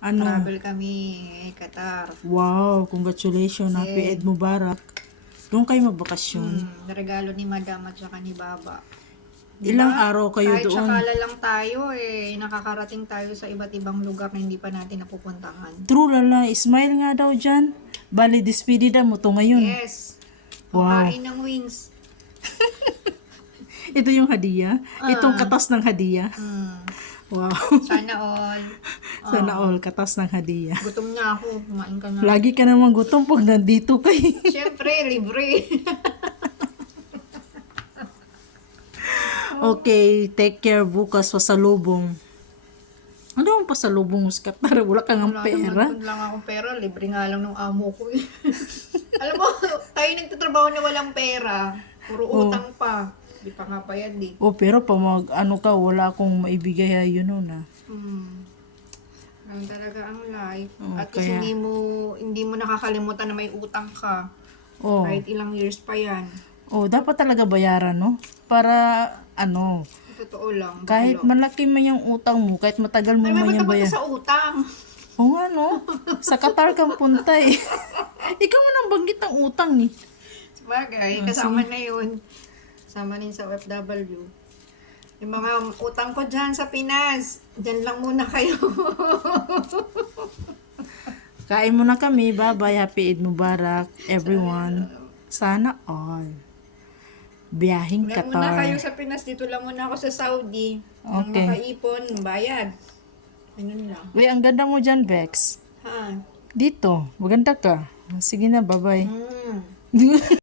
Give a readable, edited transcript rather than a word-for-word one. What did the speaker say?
Ano? Travel kami, Qatar. Wow, congratulations. Happy Eid Mubarak. Doon kayo magbakasyon. Regalo ni Madam at saka ni Baba. Ilang araw kayo Kahit doon? sakala lang tayo nakakarating tayo sa iba't ibang lugar na hindi pa natin napupuntahan. True lala, smile nga daw dyan. Bali, despedida mo to ngayon. Yes. Wow. Kain ng wings. Ito yung hadiah. Itong katas ng hadiah. Wow. Sana all. Sana all, katas ng hadiah. Gutom na ako. Kumain ka na. Lagi ka naman gutom pag nandito kayo. Siyempre, libre. Okay, take care bukas pasalubong. Ano ang pasalubong mo sa Qatar? Wala kang Wala pera. naman lang akong pera. Libre nga lang ng amo ko. Alam mo, tayo nagtatrabaho na walang pera. Puro utang pa. Di pa nga payad eh. Oh, pero pa ano ka, wala akong maibigay yun na. Ganun talaga ang life. At kaya- least hindi mo nakakalimutan na may utang ka. Oh. Kahit ilang years pa yan. Oh, dapat talaga bayaran, no? Para, Totoo lang. kahit malaki man yung utang mo, kahit matagal mo Ay, man may yung matapunta bayan. sa utang. Oo nga, no? Sa Qatar kang punta eh. Ikaw mo nang banggit ng utang eh. Sabagay, kasama na yun. Kasama rin sa OFW. Yung mga utang ko dyan sa Pinas, dyan lang muna kayo. Kain mo na kami. Bye-bye. Happy Eid Mubarak, everyone. Sana all. Biyahing Wala muna kayo Qatar. sa Pinas, dito lang muna ako sa Saudi. Ang Okay. makaipon, bayad. Ganun lang. Uy, ang ganda mo dyan, Bex. Ha? Dito. Maganda ka. Sige na, bye-bye. Mm.